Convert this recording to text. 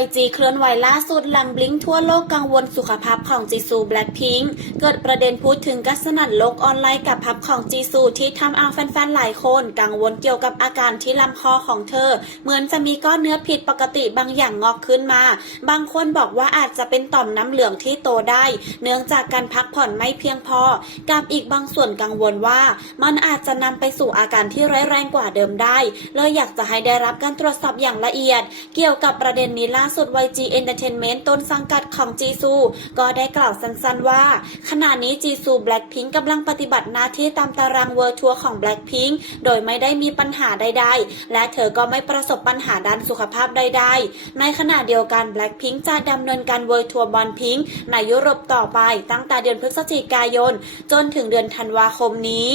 YG เคลื่อนไหวล่าสุดหลังบลิงทั่วโลกกังวลสุขภาพของจีซูแบล็ p พิงเกิดประเด็นพูดถึงกัสนันโลกออนไลน์กับพับของจีซูที่ทำเอาแฟนๆหลายคน กังวลเกี่ยวกับอาการที่ลำคอของเธอ เหมือนจะมีก้อนเนื้อผิดปกติบางอย่างงอกขึ้นมา บางคนบอกว่าอาจจะเป็นต่อมน้ำเหลืองที่โตได้ เนื่องจากการพักผ่อนไม่เพียงพอ กับอีกบางส่วนกังวลว่า มันอาจจะนำไปสู่อาการที่ร้ายแรงกว่าเดิมได้เลยอยากจะให้ได้รับการตรวจสอบอย่างละเอียด เกี่ยวกับประเด็นนี้ล่าสุด YG Entertainment ต้นสังกัดของจีซู ก็ได้กล่าวสั้นๆว่า ขณะนี้จีซู Blackpink กำลังปฏิบัติหน้าที่ตามตารางเวิร์ทัวร์ของ Blackpink โดยไม่ได้มีปัญหาใดๆ และเธอก็ไม่ประสบปัญหาด้านสุขภาพใดๆ ในขณะเดียวกัน Blackpink จะดำเนินการเวิร์ทัวร์บอลพิงในยุโรปต่อไปตั้งแต่เดือนพฤศจิกายน จนถึงเดือนธันวาคมนี้